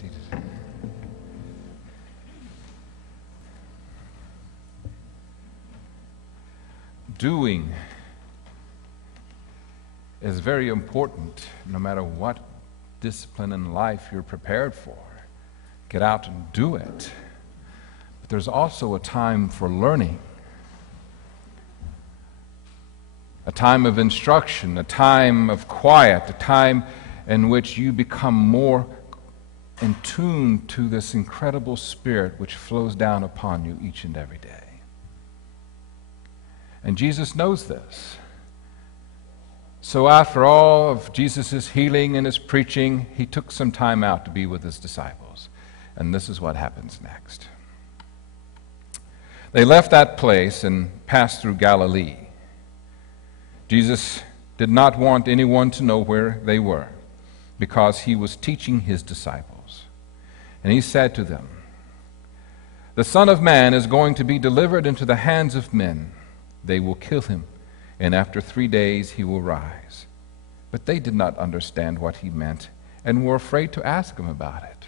seated. Doing is very important no matter what discipline in life you're prepared for. Get out and do it. But there's also a time for learning, a time of instruction, a time of quiet, a time in which you become more in tune to this incredible spirit which flows down upon you each and every day. And Jesus knows this. So after all of Jesus' healing and his preaching, he took some time out to be with his disciples. And this is what happens next. They left that place and passed through Galilee. Jesus did not want anyone to know where they were, because he was teaching his disciples. And he said to them, "The Son of Man is going to be delivered into the hands of men. They will kill him, and after 3 days he will rise." But they did not understand what he meant and were afraid to ask him about it.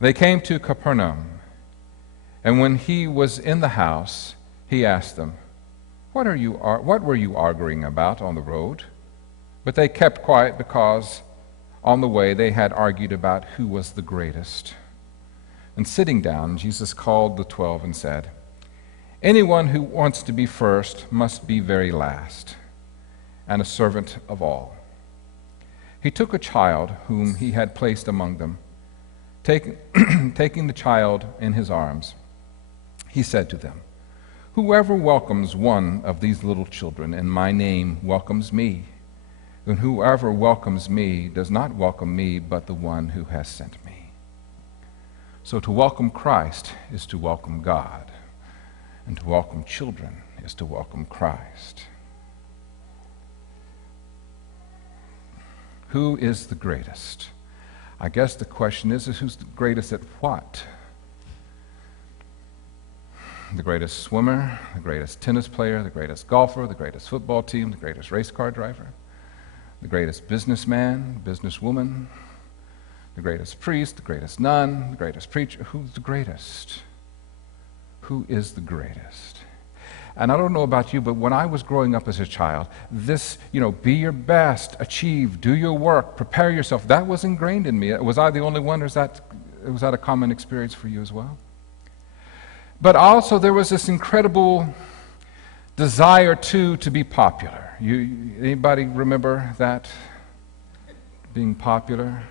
They came to Capernaum, and when he was in the house, he asked them, What were you arguing about on the road?" But they kept quiet because on the way they had argued about who was the greatest. And sitting down, Jesus called the 12 and said, "Anyone who wants to be first must be very last, and a servant of all." He took a child whom he had placed among them. Taking the child in his arms, he said to them, "Whoever welcomes one of these little children in my name welcomes me, and whoever welcomes me does not welcome me, but the one who has sent me." So to welcome Christ is to welcome God, and to welcome children is to welcome Christ. Who is the greatest? I guess the question is who's the greatest at what? The greatest swimmer, the greatest tennis player, the greatest golfer, the greatest football team, the greatest race car driver, the greatest businessman, businesswoman, the greatest priest, the greatest nun, the greatest preacher. Who's the greatest? Who is the greatest? And I don't know about you, but when I was growing up as a child, this, be your best, achieve, do your work, prepare yourself, that was ingrained in me. Was I the only one, or was that a common experience for you as well? But also there was this incredible desire, too, to be popular. Anybody remember that? Being popular?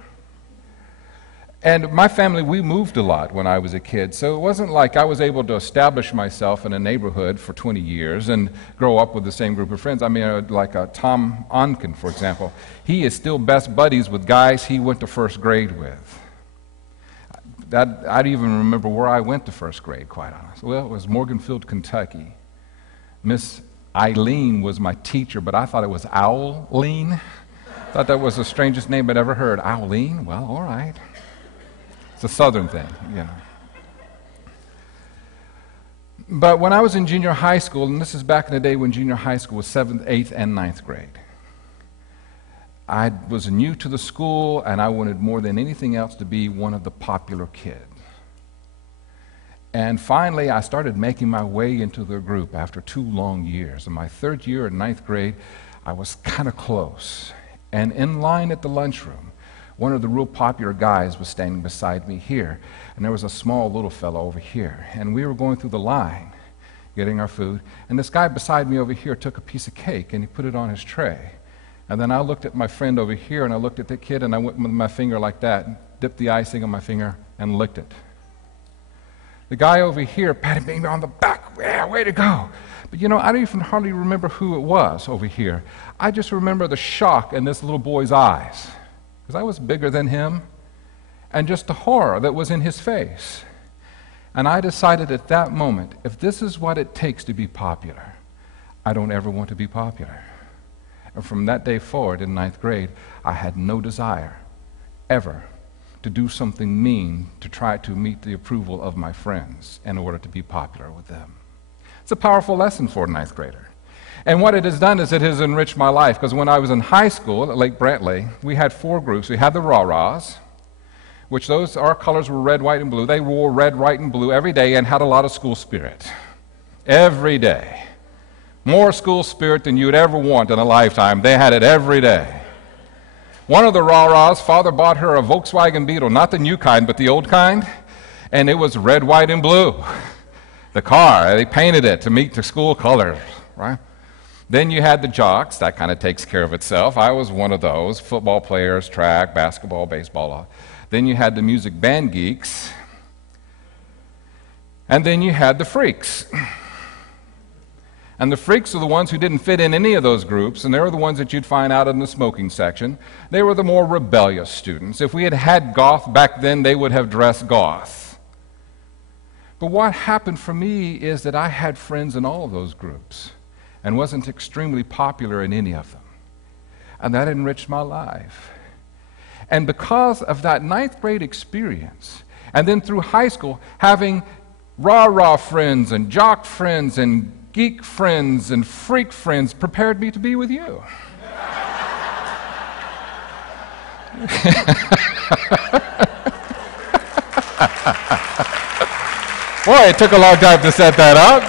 And my family, we moved a lot when I was a kid, so it wasn't like I was able to establish myself in a neighborhood for 20 years and grow up with the same group of friends. I mean, like Tom Onken, for example. He is still best buddies with guys he went to first grade with. I don't even remember where I went to first grade, quite honestly. Well, it was Morganfield, Kentucky. Miss Eileen was my teacher, but I thought it was Owleen. Thought that was the strangest name I'd ever heard. Owleen? Well, all right. It's a southern thing, But when I was in junior high school, and this is back in the day when junior high school was 7th, 8th, and 9th grade, I was new to the school, and I wanted more than anything else to be one of the popular kids. And finally, I started making my way into the group after 2 long years. In my 3rd year in 9th grade, I was kind of close. And in line at the lunchroom, one of the real popular guys was standing beside me here, and there was a small little fellow over here. And we were going through the line, getting our food, and this guy beside me over here took a piece of cake, and he put it on his tray. And then I looked at my friend over here, and I looked at the kid, and I went with my finger like that, dipped the icing on my finger, and licked it. The guy over here patted me on the back. Yeah, way to go. But I don't even hardly remember who it was over here. I just remember the shock in this little boy's eyes, because I was bigger than him, and just the horror that was in his face. And I decided at that moment, if this is what it takes to be popular, I don't ever want to be popular. And from that day forward in 9th grade, I had no desire ever to do something mean to try to meet the approval of my friends in order to be popular with them. It's a powerful lesson for a 9th grader. And what it has done is it has enriched my life, because when I was in high school at Lake Brantley, we had 4 groups. We had the Rah-Rahs, which our colors were red, white, and blue. They wore red, white, and blue every day and had a lot of school spirit. Every day. More school spirit than you would ever want in a lifetime. They had it every day. One of the Rah-Rahs, father bought her a Volkswagen Beetle, not the new kind, but the old kind, and it was red, white, and blue. The car, they painted it to meet the school colors, right? Then you had the jocks. That kind of takes care of itself. I was one of those. Football players, track, basketball, baseball. Then you had the music band geeks. And then you had the freaks. And the freaks are the ones who didn't fit in any of those groups, and they were the ones that you'd find out in the smoking section. They were the more rebellious students. If we had had goth back then, they would have dressed goth. But what happened for me is that I had friends in all of those groups and wasn't extremely popular in any of them. And that enriched my life. And because of that 9th grade experience, and then through high school, having rah-rah friends and jock friends and geek friends and freak friends prepared me to be with you. Boy, it took a long time to set that up.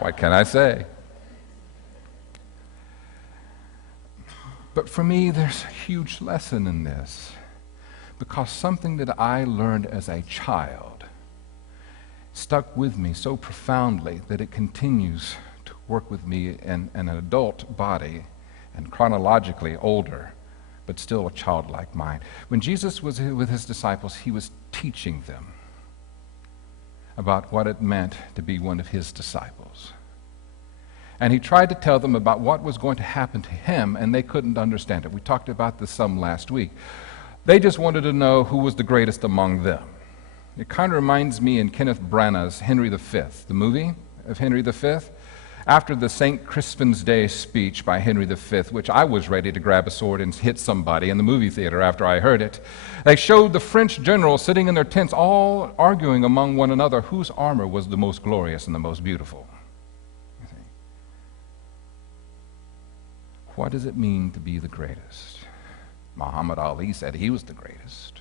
What can I say? But for me, there's a huge lesson in this, because something that I learned as a child stuck with me so profoundly that it continues to work with me in an adult body and chronologically older, but still a childlike mind. When Jesus was with his disciples, he was teaching them about what it meant to be one of his disciples. And he tried to tell them about what was going to happen to him, and they couldn't understand it. We talked about this some last week. They just wanted to know who was the greatest among them. It kind of reminds me in Kenneth Branagh's Henry V, the movie of Henry V. After the St. Crispin's Day speech by Henry V, which I was ready to grab a sword and hit somebody in the movie theater after I heard it, they showed the French generals sitting in their tents all arguing among one another whose armor was the most glorious and the most beautiful. What does it mean to be the greatest? Muhammad Ali said he was the greatest.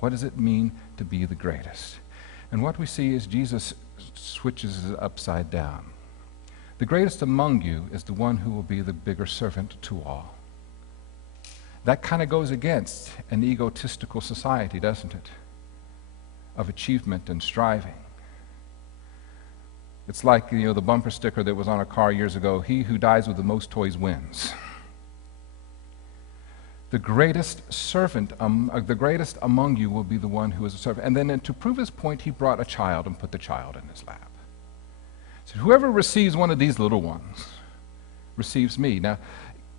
What does it mean to be the greatest? And what we see is Jesus switches it upside down. The greatest among you is the one who will be the bigger servant to all. That kind of goes against an egotistical society, doesn't it? Of achievement and striving. It's like, the bumper sticker that was on a car years ago, he who dies with the most toys wins. The greatest servant, the greatest among you will be the one who is a servant. And then to prove his point, he brought a child and put the child in his lap. So whoever receives one of these little ones receives me. Now,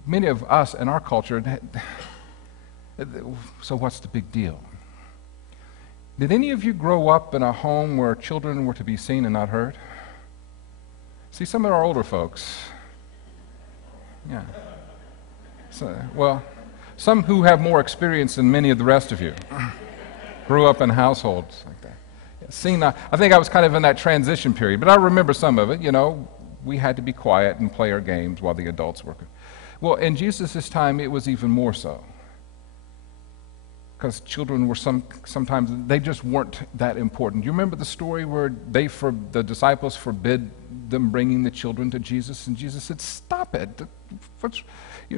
many of us in our culture, so what's the big deal? Did any of you grow up in a home where children were to be seen and not heard? See, some of our older folks, yeah. Some who have more experience than many of the rest of you grew up in households like that. Yeah, I think I was kind of in that transition period, but I remember some of it. We had to be quiet and play our games while the adults were. Well, in Jesus' time, it was even more so, because children were sometimes they just weren't that important. You remember the story where the disciples forbid them bringing the children to Jesus, and Jesus said, "Stop it!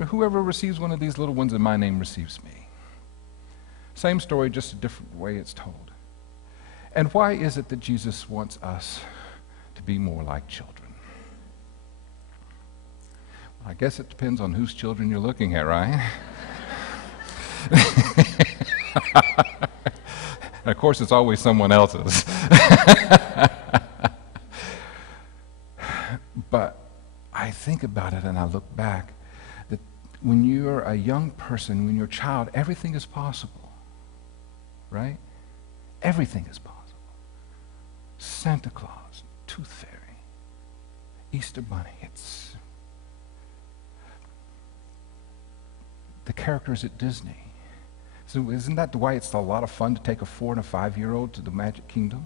Whoever receives one of these little ones in my name receives me." Same story, just a different way it's told. And why is it that Jesus wants us to be more like children? I guess it depends on whose children you're looking at, right? And of course, it's always someone else's. But I think about it and I look back that when you're a young person, when you're a child, everything is possible, right? Everything is possible. Santa Claus, Tooth Fairy, Easter Bunny, it's the characters at Disney, So isn't that why it's a lot of fun to take a 4- and a 5-year-old to the Magic Kingdom?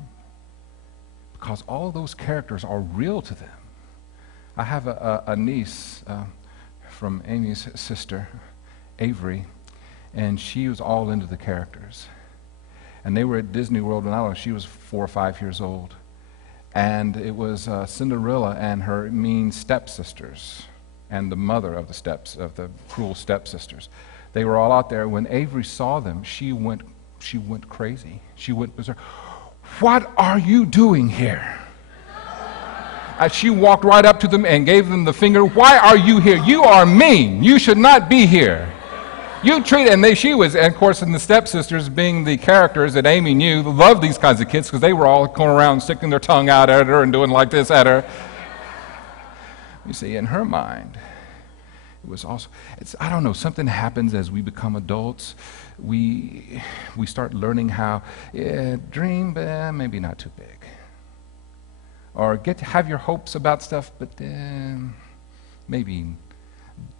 Because all those characters are real to them. I have a niece from Amy's sister, Avery, and she was all into the characters. And they were at Disney World when she was 4 or 5 years old. And it was Cinderella and her mean stepsisters and the mother of the cruel stepsisters. They were all out there. When Avery saw them, she went crazy. She went berserk. What are you doing here? She walked right up to them and gave them the finger. Why are you here? You are mean. You should not be here. You treat, and she was, and of course, and the stepsisters, being the characters that Amy knew, loved these kinds of kids because they were all going around sticking their tongue out at her and doing like this at her. You see, in her mind, it was also, I don't know, something happens as we become adults. We start learning how, dream, but maybe not too big. Or have your hopes about stuff, but maybe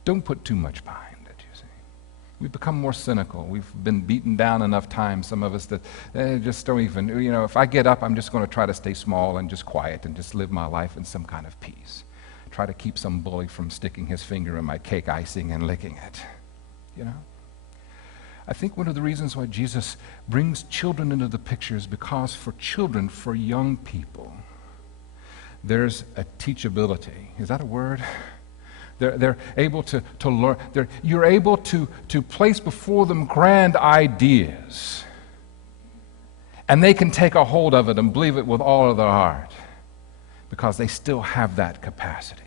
don't put too much behind it, you see. We've become more cynical. We've been beaten down enough times, some of us, that just don't even, if I get up, I'm just going to try to stay small and just quiet and just live my life in some kind of peace. Try to keep some bully from sticking his finger in my cake icing and licking it, I think one of the reasons why Jesus brings children into the picture is because for children, for young people, there's a teachability. Is that a word? They're able to learn. You're able to place before them grand ideas, and they can take a hold of it and believe it with all of their heart because they still have that capacity.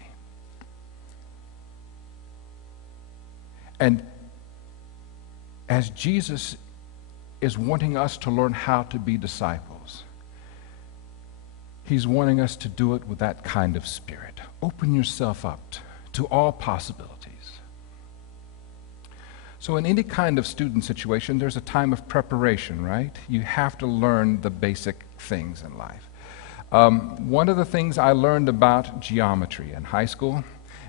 And as Jesus is wanting us to learn how to be disciples, He's wanting us to do it with that kind of spirit. Open yourself up to all possibilities. So in any kind of student situation, there's a time of preparation, right? You have to learn the basic things in life. One of the things I learned about geometry in high school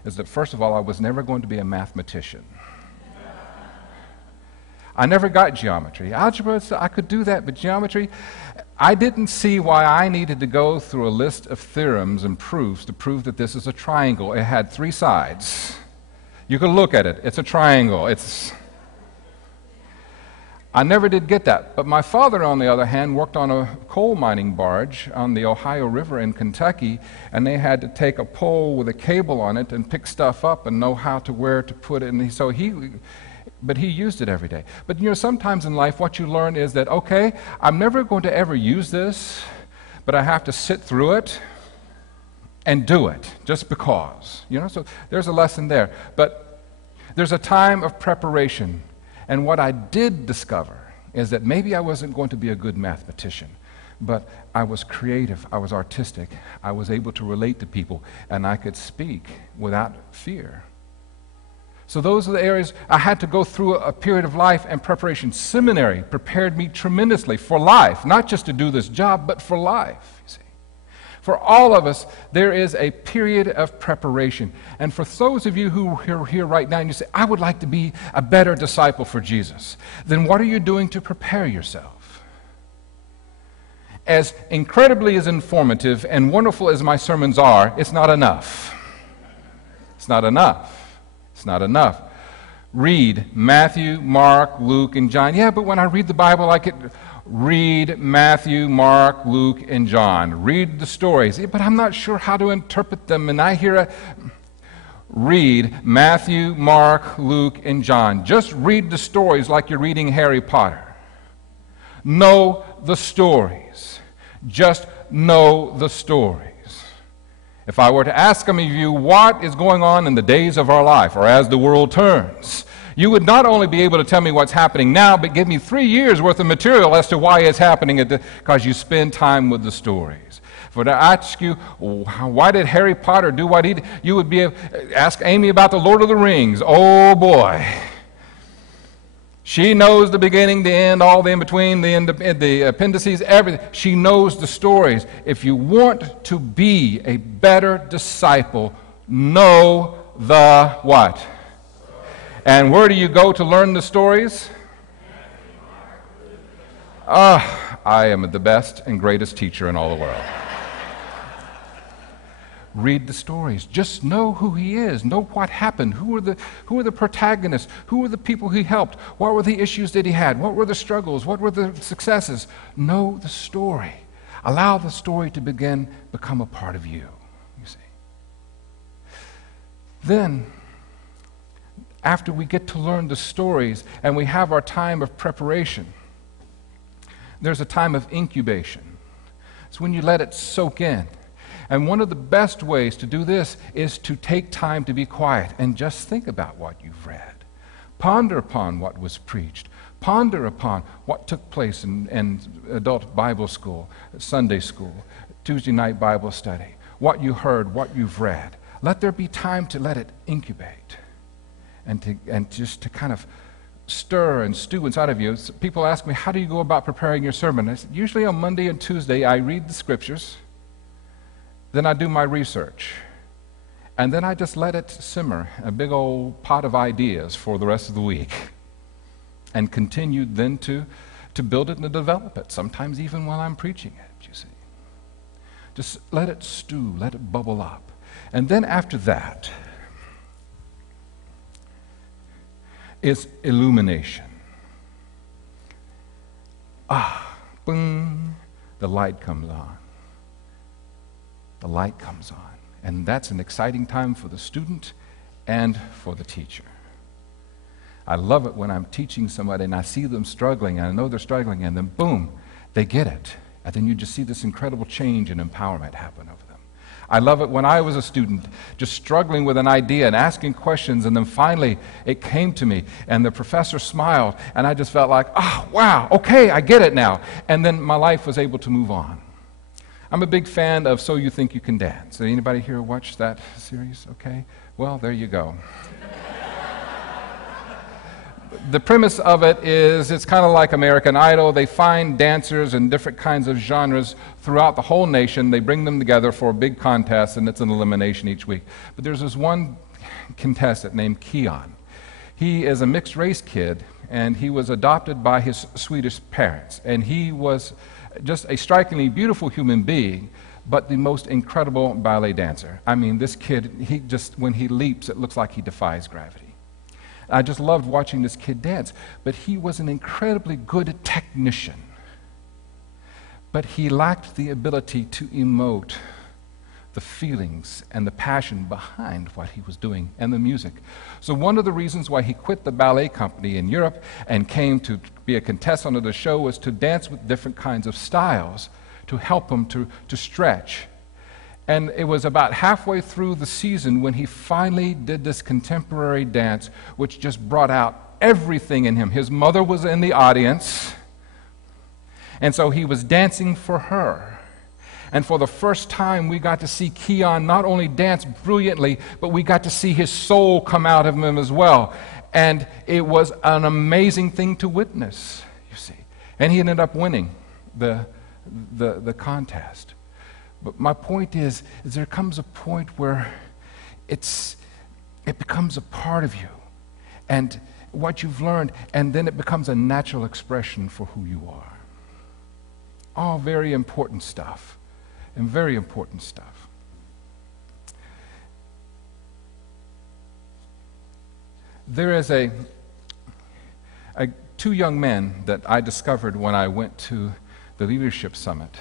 is that, first of all, I was never going to be a mathematician. I never got geometry. Algebra, I could do that, but geometry, I didn't see why I needed to go through a list of theorems and proofs to prove that this is a triangle. It had 3 sides. You could look at it. It's a triangle. I never did get that. But my father, on the other hand, worked on a coal mining barge on the Ohio River in Kentucky, and they had to take a pole with a cable on it and pick stuff up and know where to put it. And but he used it every day. But sometimes in life what you learn is that, okay, I'm never going to ever use this, but I have to sit through it and do it just because. So there's a lesson there. But there's a time of preparation. And what I did discover is that maybe I wasn't going to be a good mathematician, but I was creative, I was artistic, I was able to relate to people, and I could speak without fear. So those are the areas I had to go through a period of life and preparation. Seminary prepared me tremendously for life, not just to do this job, but for life, you see. For all of us, there is a period of preparation. And for those of you who are here right now and you say, I would like to be a better disciple for Jesus, then what are you doing to prepare yourself? As incredibly as informative and wonderful as my sermons are, it's not enough. It's not enough. It's not enough. Read Matthew, Mark, Luke, and John. Yeah, but when I read the Bible, I could read Matthew, Mark, Luke, and John. Read the stories. But I'm not sure how to interpret them. And I hear read Matthew, Mark, Luke, and John. Just read the stories like you're reading Harry Potter. Know the stories. Just know the stories. If I were to ask some of you what is going on in the days of our life, or as the world turns, you would not only be able to tell me what's happening now, but give me 3 years worth of material as to why it's happening, because you spend time with the stories. If I were to ask you, why did Harry Potter do what he did, you would ask Amy about the Lord of the Rings. Oh boy. She knows the beginning, the end, all the in-between, the appendices, everything. She knows the stories. If you want to be a better disciple, know the what? And where do you go to learn the stories? I am the best and greatest teacher in all the world. Read the stories. Just know who he is. Know what happened. Who are the protagonists? Who were the people he helped? What were the issues that he had? What were the struggles? What were the successes? Know the story. Allow the story to become a part of you see. Then, after we get to learn the stories and we have our time of preparation, there's a time of incubation. It's when you let it soak in. And one of the best ways to do this is to take time to be quiet and just think about what you've read. Ponder upon what was preached. Ponder upon what took place in adult Bible school, Sunday school, Tuesday night Bible study, what you heard, what you've read. Let there be time to let it incubate and just to kind of stir and stew inside of you. People ask me, how do you go about preparing your sermon? I said, usually on Monday and Tuesday I read the scriptures. Then I do my research, and then I just let it simmer, a big old pot of ideas for the rest of the week, and continue then to build it and to develop it, sometimes even while I'm preaching it, you see. Just let it stew, let it bubble up. And then after that is illumination. Boom, the light comes on. The light comes on. And that's an exciting time for the student and for the teacher. I love it when I'm teaching somebody and I see them struggling, and I know they're struggling, and then boom, they get it. And then you just see this incredible change and empowerment happen over them. I love it when I was a student, just struggling with an idea and asking questions, and then finally it came to me, and the professor smiled, and I just felt like, wow, okay, I get it now. And then my life was able to move on. I'm a big fan of So You Think You Can Dance. Did anybody here watch that series? Okay. Well, there you go. The premise of it is it's kind of like American Idol. They find dancers in different kinds of genres throughout the whole nation. They bring them together for a big contest, and it's an elimination each week. But there's this one contestant named Keon. He is a mixed-race kid, and he was adopted by his Swedish parents. And he was just a strikingly beautiful human being, but the most incredible ballet dancer. I mean, this kid, when he leaps, it looks like he defies gravity. I just loved watching this kid dance, but he was an incredibly good technician. But he lacked the ability to emote the feelings and the passion behind what he was doing and the music. So one of the reasons why he quit the ballet company in Europe and came to be a contestant of the show was to dance with different kinds of styles to help him to stretch. And it was about halfway through the season when he finally did this contemporary dance, which just brought out everything in him. His mother was in the audience, and so he was dancing for her. And for the first time, we got to see Keon not only dance brilliantly, but we got to see his soul come out of him as well. And it was an amazing thing to witness, you see. And he ended up winning the contest. But my point is there comes a point where it becomes a part of you, and what you've learned, and then it becomes a natural expression for who you are. All very important stuff. And very important stuff. There is two young men that I discovered when I went to the Leadership Summit,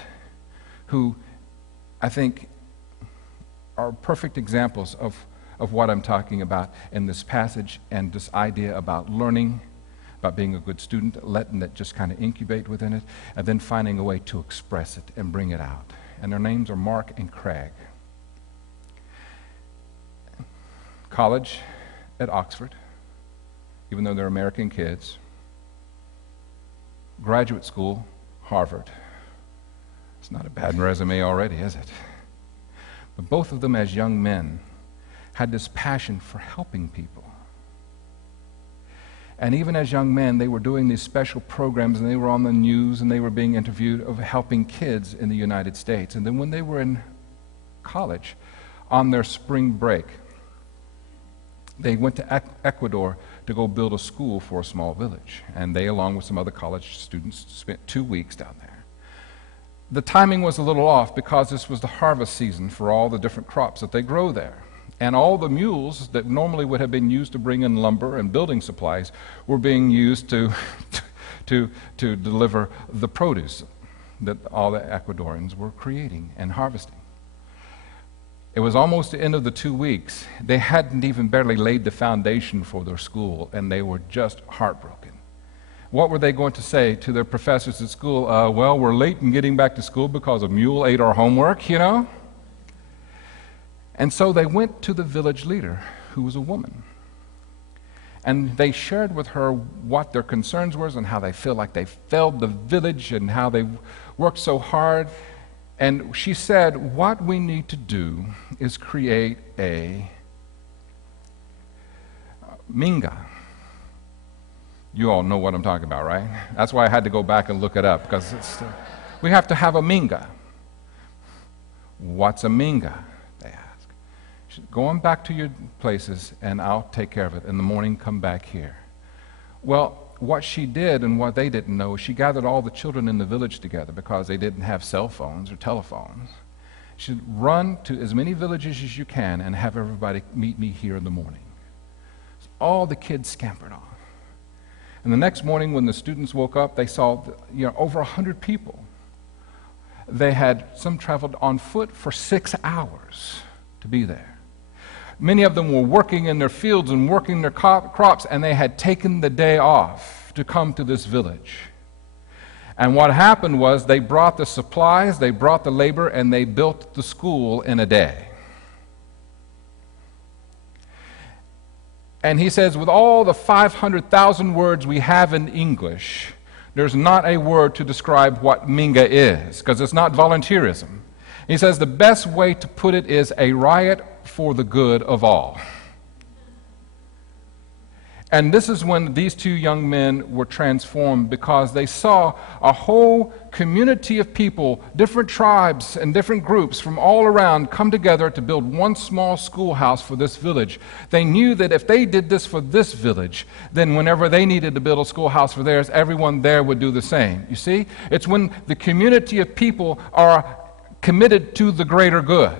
who I think are perfect examples of what I'm talking about in this passage, and this idea about learning, about being a good student, letting it just kind of incubate within it, and then finding a way to express it and bring it out. And their names are Mark and Craig. College at Oxford, even though they're American kids. Graduate school, Harvard. It's not a bad resume already, is it? But both of them, as young men, had this passion for helping people. And even as young men, they were doing these special programs, and they were on the news, and they were being interviewed of helping kids in the United States. And then when they were in college, on their spring break, They went to Ecuador to go build a school for a small village, and they, along with some other college students, spent 2 weeks down there. The timing was a little off because this was the harvest season for all the different crops that they grow there. And all the mules that normally would have been used to bring in lumber and building supplies were being used to deliver the produce that all the Ecuadorians were creating and harvesting. It was almost the end of the 2 weeks. They hadn't even barely laid the foundation for their school, and they were just heartbroken. What were they going to say to their professors at school? Well, we're late in getting back to school because a mule ate our homework, you know? And so they went to the village leader, who was a woman. And they shared with her what their concerns were and how they feel like they failed the village and how they worked so hard. And she said, what we need to do is create a minga. You all know what I'm talking about, right? That's why I had to go back and look it up, because we have to have a minga. What's a minga? They ask. She said, go on back to your places and I'll take care of it. In the morning, come back here. Well, what she did and what they didn't know, she gathered all the children in the village together because they didn't have cell phones or telephones. She said, run to as many villages as you can and have everybody meet me here in the morning. So all the kids scampered off. And the next morning when the students woke up, they saw over 100 people. They had some traveled on foot for 6 hours to be there. Many of them were working in their fields and working their crops, and they had taken the day off to come to this village. And what happened was they brought the supplies, they brought the labor, and they built the school in a day. And he says, with all the 500,000 words we have in English, there's not a word to describe what minga is, because it's not volunteerism. He says the best way to put it is a riot for the good of all. And this is when these two young men were transformed, because they saw a whole community of people, different tribes and different groups from all around come together to build one small schoolhouse for this village. They knew that if they did this for this village, then whenever they needed to build a schoolhouse for theirs, everyone there would do the same. You see? It's when the community of people are committed to the greater good.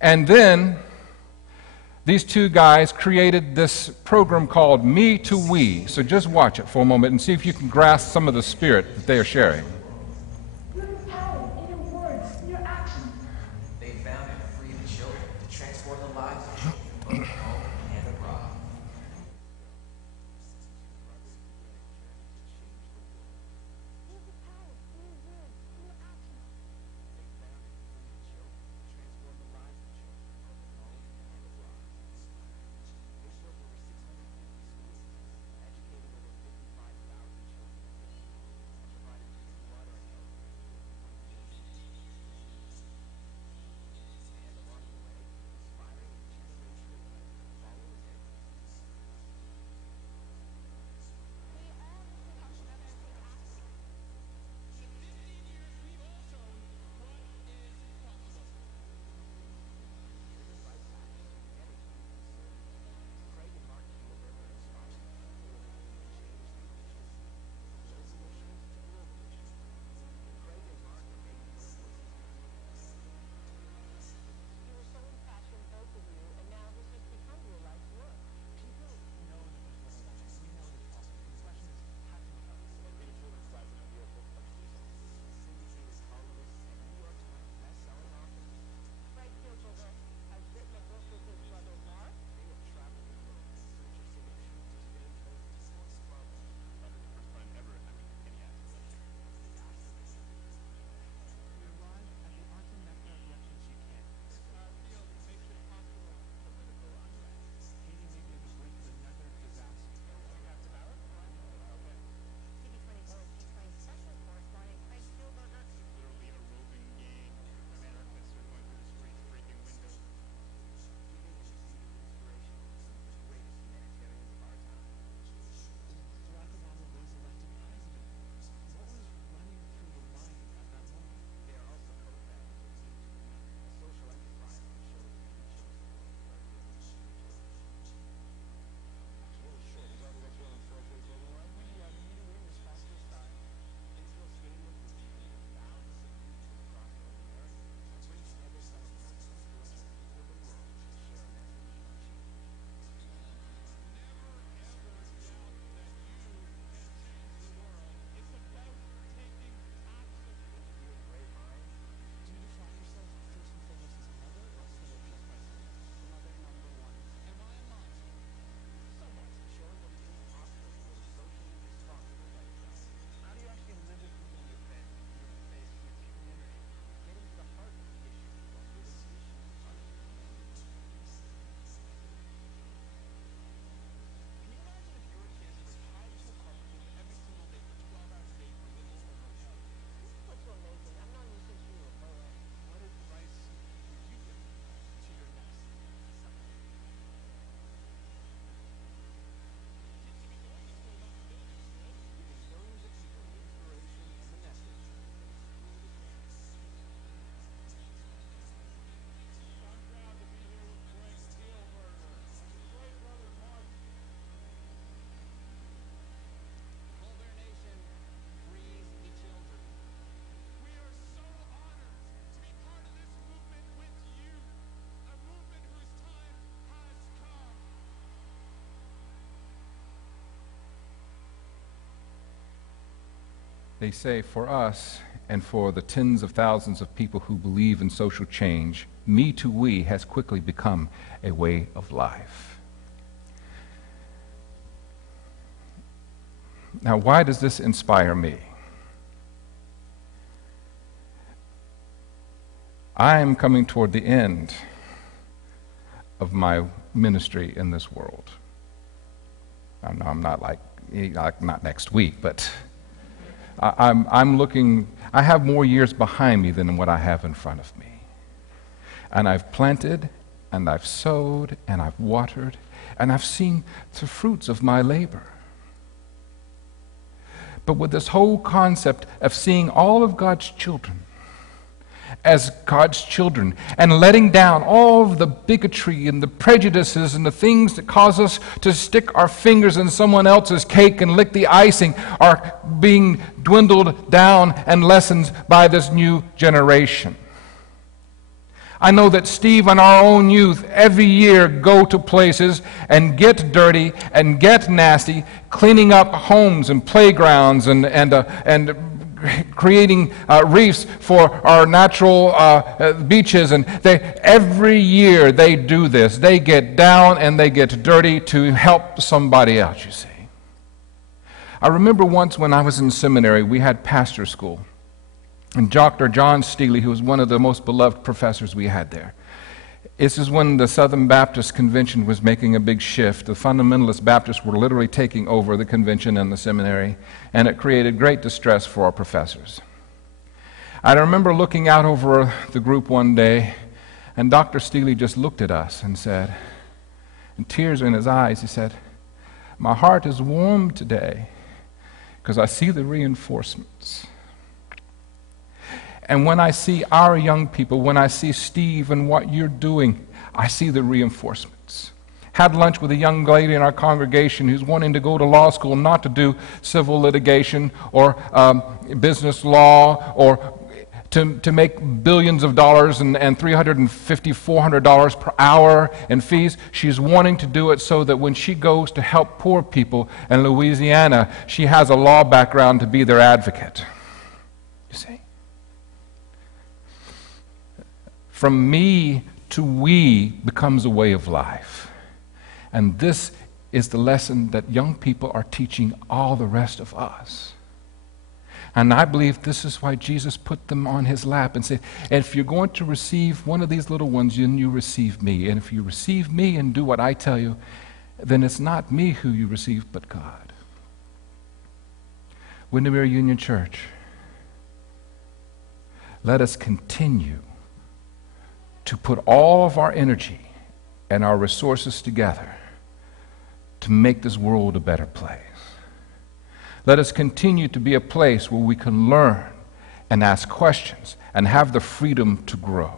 And then these two guys created this program called Me to We. So just watch it for a moment and see if you can grasp some of the spirit that they are sharing. Your power in your words, in your actions. They found and freed the children to transform the lives of children, both at home and abroad. They say for us and for the tens of thousands of people who believe in social change, me to we has quickly become a way of life. Now, why does this inspire me? I am coming toward the end of my ministry in this world. I'm not like not next week, but I'm looking. I have more years behind me than what I have in front of me. And I've planted, and I've sowed, and I've watered, and I've seen the fruits of my labor. But with this whole concept of seeing all of God's children as God's children and letting down all of the bigotry and the prejudices and the things that cause us to stick our fingers in someone else's cake and lick the icing are being dwindled down and lessened by this new generation. I know that Steve and our own youth every year go to places and get dirty and get nasty, cleaning up homes and playgrounds and creating reefs for our natural beaches. And every year they do this. They get down and they get dirty to help somebody else, you see. I remember once when I was in seminary, we had pastor school. And Dr. John Steely, who was one of the most beloved professors we had there. This is when the Southern Baptist Convention was making a big shift. The fundamentalist Baptists were literally taking over the convention and the seminary, and it created great distress for our professors. I remember looking out over the group one day, and Dr. Steely just looked at us and said, and tears in his eyes, he said, "My heart is warm today because I see the reinforcements. And when I see our young people, when I see Steve and what you're doing, I see the reinforcements." Had lunch with a young lady in our congregation who's wanting to go to law school, not to do civil litigation or business law or to make billions of dollars and $350, $400 per hour in fees. She's wanting to do it so that when she goes to help poor people in Louisiana, she has a law background to be their advocate. You see? From me to we becomes a way of life. And this is the lesson that young people are teaching all the rest of us. And I believe this is why Jesus put them on his lap and said, if you're going to receive one of these little ones, then you receive me. And if you receive me and do what I tell you, then it's not me who you receive, but God. Windermere Union Church, let us continue to put all of our energy and our resources together to make this world a better place. Let us continue to be a place where we can learn and ask questions and have the freedom to grow.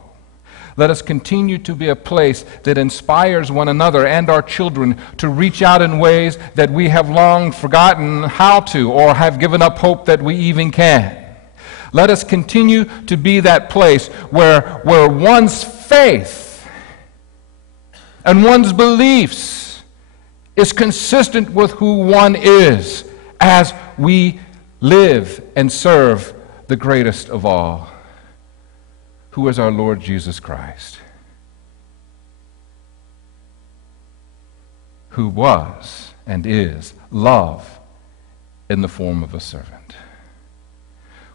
Let us continue to be a place that inspires one another and our children to reach out in ways that we have long forgotten how to or have given up hope that we even can. Let us continue to be that place where one's faith and one's beliefs is consistent with who one is as we live and serve the greatest of all, who is our Lord Jesus Christ, who was and is love in the form of a servant.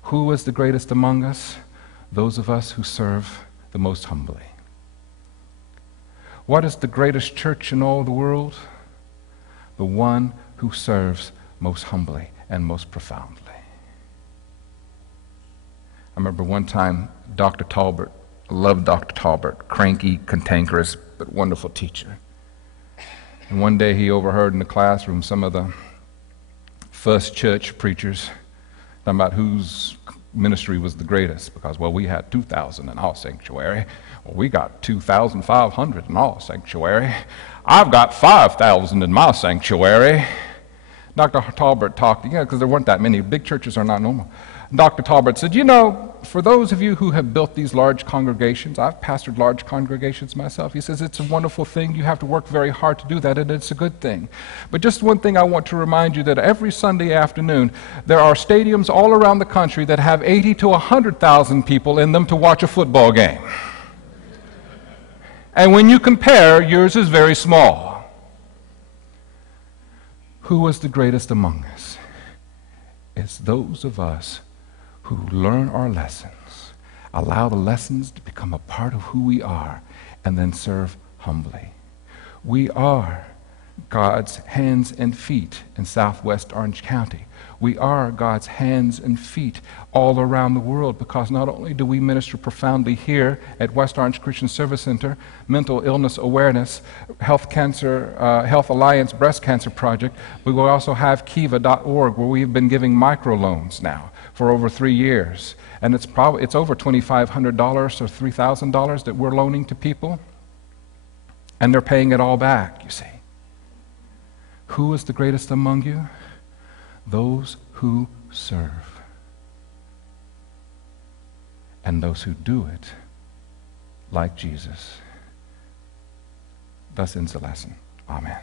Who is the greatest among us? Those of us who serve the most humbly. What is the greatest church in all the world? The one who serves most humbly and most profoundly. I remember one time Dr. Talbert, I loved Dr. Talbert, cranky, cantankerous, but wonderful teacher. And one day he overheard in the classroom some of the first church preachers talking about whose ministry was the greatest, because, well, we had 2,000 in our sanctuary. Well, we got 2,500 in our sanctuary. I've got 5,000 in my sanctuary. Dr. Talbert talked, because there weren't that many. Big churches are not normal. Dr. Talbert said, for those of you who have built these large congregations, I've pastored large congregations myself. He says it's a wonderful thing. You have to work very hard to do that, and it's a good thing. But just one thing I want to remind you, that every Sunday afternoon, there are stadiums all around the country that have 80 to 100,000 people in them to watch a football game. And when you compare, yours is very small. Who was the greatest among us? It's those of us who learn our lessons, allow the lessons to become a part of who we are, and then serve humbly. We are God's hands and feet in Southwest Orange County. We are God's hands and feet all around the world, because not only do we minister profoundly here at West Orange Christian Service Center, mental illness awareness, Health Alliance Breast Cancer Project, but we also have Kiva.org, where we've been giving microloans now for over 3 years. And it's over $2,500 or $3,000 that we're loaning to people, and they're paying it all back, you see. Who is the greatest among you? Those who serve, and those who do it like Jesus. Thus ends the lesson. Amen.